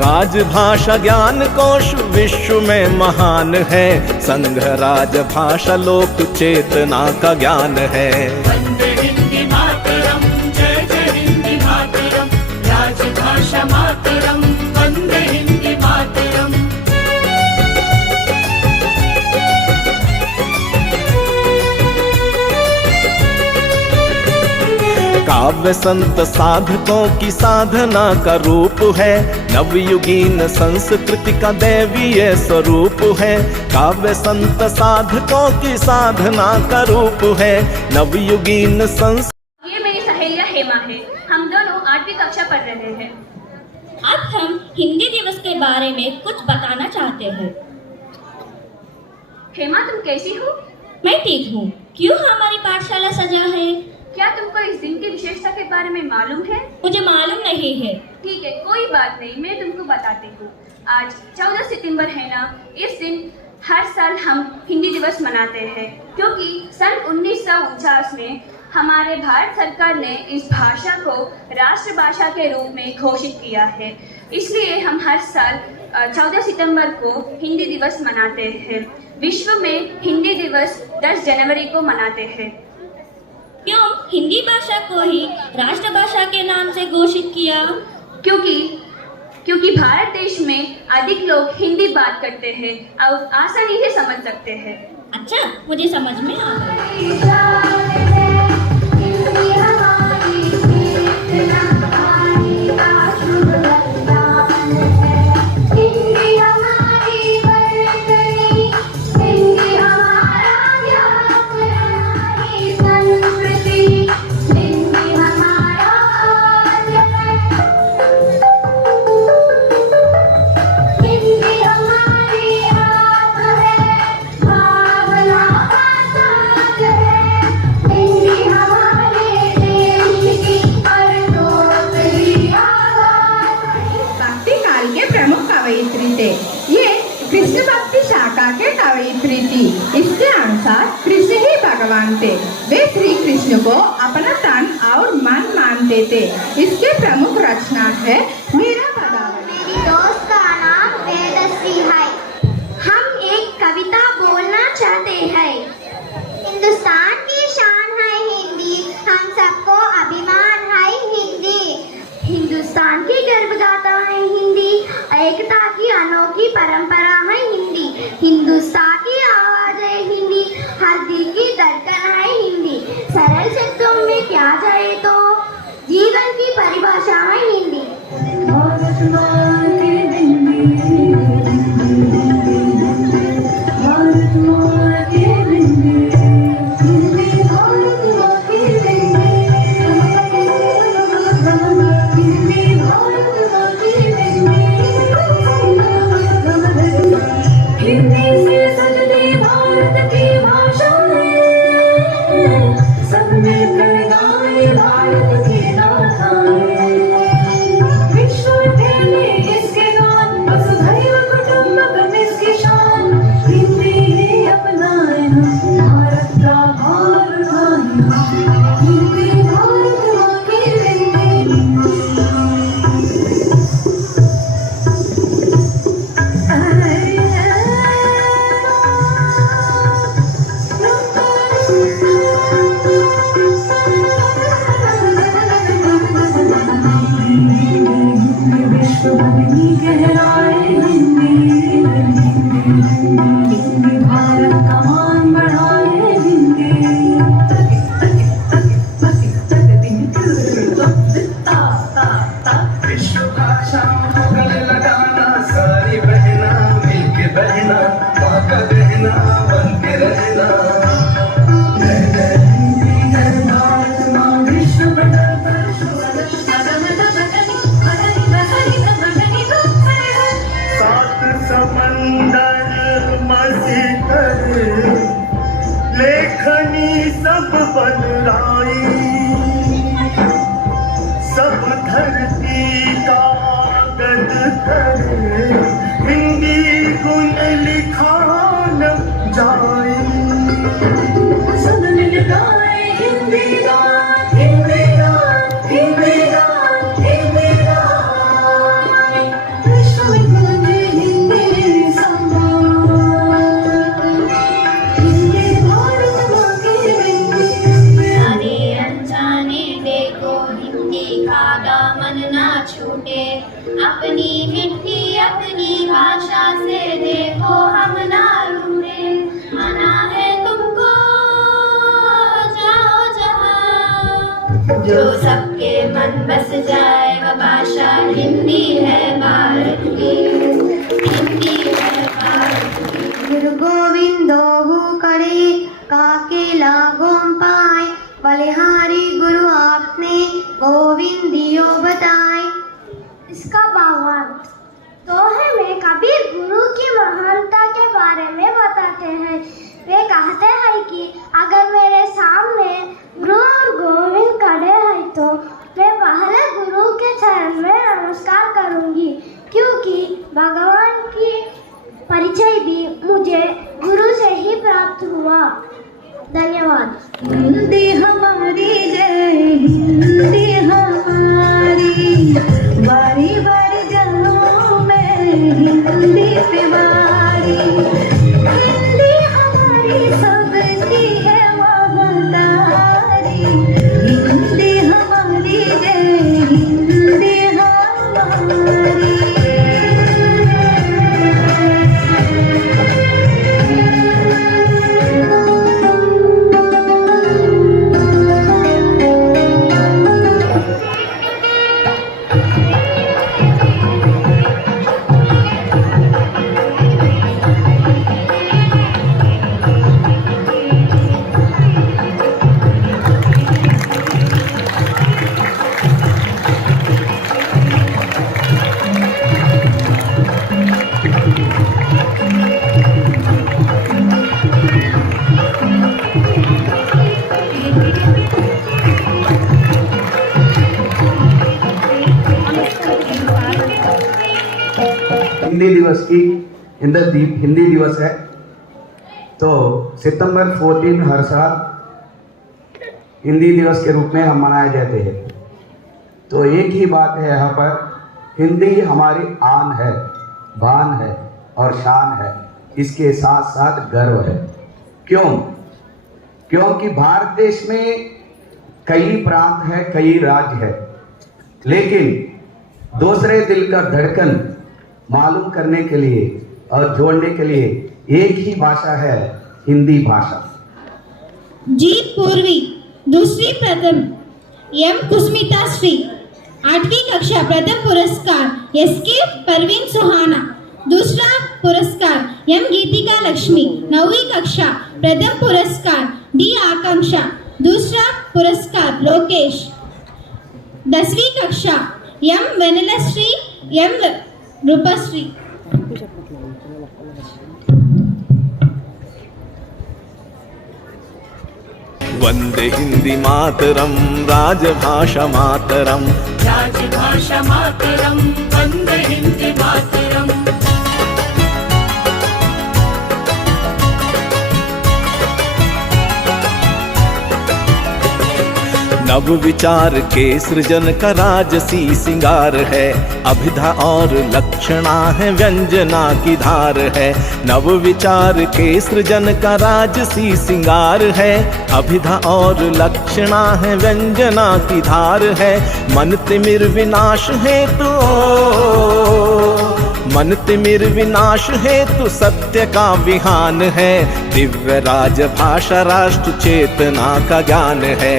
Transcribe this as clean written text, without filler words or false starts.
राजभाषा ज्ञान कोश विश्व में महान है, संघ राजभाषा लोक चेतना का ज्ञान है। वंदे हिंदी मातरम, जय जय हिंदी मातरम, राजभाषा मातरम, वंदे हिंदी मातरम। काव्य संत साधकों की साधना का रूप है, नवयुगीन संस्कृति का दैवीय स्वरूप है। काव्य संत साधकों की साधना का रूप है, नवयुगीन ये मेरी सहेलियां हेमा है, हम दोनों 8वीं कक्षा पढ़ रहे हैं। अब हम हिंदी दिवस के बारे में कुछ बताना चाहते हैं। हेमा, तुम कैसी हो? मैं ठीक हूँ। क्यों हमारी पाठशाला सजा है? क्या तुमको इस दिन की विशेषता के बारे में मालूम है? मुझे मालूम नहीं है। ठीक है, कोई बात नहीं, मैं तुमको बताती हूँ। आज 14 सितंबर है ना, इस दिन हर साल हम हिंदी दिवस मनाते हैं, क्योंकि सन 1949 में हमारे भारत सरकार ने इस भाषा को राष्ट्रभाषा के रूप में घोषित किया है। इसलिए हम हर साल 14 सितंबर को हिंदी दिवस मनाते हैं। विश्व में हिंदी दिवस 10 जनवरी को मनाते हैं। क्यों हिंदी भाषा को ही राष्ट्रभाषा के नाम से घोषित किया? क्योंकि भारत देश में अधिक लोग हिंदी बात करते हैं और आसानी से समझ सकते हैं। अच्छा, मुझे समझ में आ गया। ये कृष्ण भक्ति शाखा के कवयित्री थी। इसके अनुसार कृष्ण ही भगवान थे। वे श्री कृष्ण को अपना तन और मन मानते थे। इसके प्रमुख रचना है मीरा पदावली। मेरी दोस्त का नाम वेदश्री है। हम एक कविता बोलना चाहते हैं। हिंदुस्तान की शान है हिंदी, हम सबको अभिमान है हिंदी। हिंदुस्तान की गर्व गाथा है हिंदी, एकता की अनोखी परंपरा है हिंदी। हिंदुस्तान की आवाज है हिंदी, हर दिल की धड़कन है हिंदी। सरल शब्दों में क्या जाए तो जीवन की परिभाषा है हिंदी। विश्व हिंदी का दामन ना छूटे। अपनी मिट्टी अपनी भाषा से देखो हम ना रूठे। मना है तुमको जाओ जहाँ, जो सबके मन बस जाए वह भाषा हिंदी है भारत की, हिंदी है भारत की। गुरु गोविंदो करे काके लागों पाए, बलिहारी गुरु आपने गोविंदियो बताए। इसका भावार्थ तो हमें कबीर गुरु की महानता के बारे में बताते हैं। वे कहते हैं कि अगर मेरे सामने गुरु और गोविंद खड़े हैं तो मैं पहले गुरु के चरण में नमस्कार करूंगी, क्योंकि भगवान की परिचय भी मुझे गुरु से ही प्राप्त हुआ। धन्यवाद। हिंदी हमारी जय हिंदी हमारी, बारी बारी जन्मों में हिंदी पे बारी। हिंदी हमारी सबकी है वफादारी, हिंदी हमारी जय हिंदी हमारी। हिंदी दिवस की हिंदी दिवस है, तो सितंबर 14 हर साल हिंदी दिवस के रूप में हम मनाए जाते हैं। तो एक ही बात है यहाँ पर, हिंदी हमारी आन है, बान है और शान है, इसके साथ साथ गर्व है। क्यों? क्योंकि भारत देश में कई प्रांत है, कई राज्य है, लेकिन दूसरे दिल का धड़कन मालूम करने के लिए और जोड़ने के लिए एक ही भाषा है, हिंदी भाषा। जीत पूर्वी दूसरी प्रथम एम कुस्मिता श्री, 8वीं कक्षा प्रथम पुरस्कार एसके परवीन सुहाना। दूसरा पुरस्कार एम गीतिका लक्ष्मी, 9वीं कक्षा प्रथम पुरस्कार डी आकांक्षा। दूसरा पुरस्कार लोकेश, 10वीं कक्षा एम वेनिलश्री, एम रूपश्री। वंदे हिंदी मातरम राजभाषा मातरम, राजभाषा मातरम वंदे हिंदी मातरम। नव विचार के सृजन का राजसी सिंगार है, अभिधा और लक्षणा है व्यंजना की धार है। नव विचार के सृजन का राजसी सिंगार है, अभिधा और लक्षणा है व्यंजना की धार है। मन तिमिर विनाश हेतु मन तिमिर विनाश हेतु सत्य का विहान है। दिव्य राजभाषा राष्ट्र चेतना का ज्ञान है।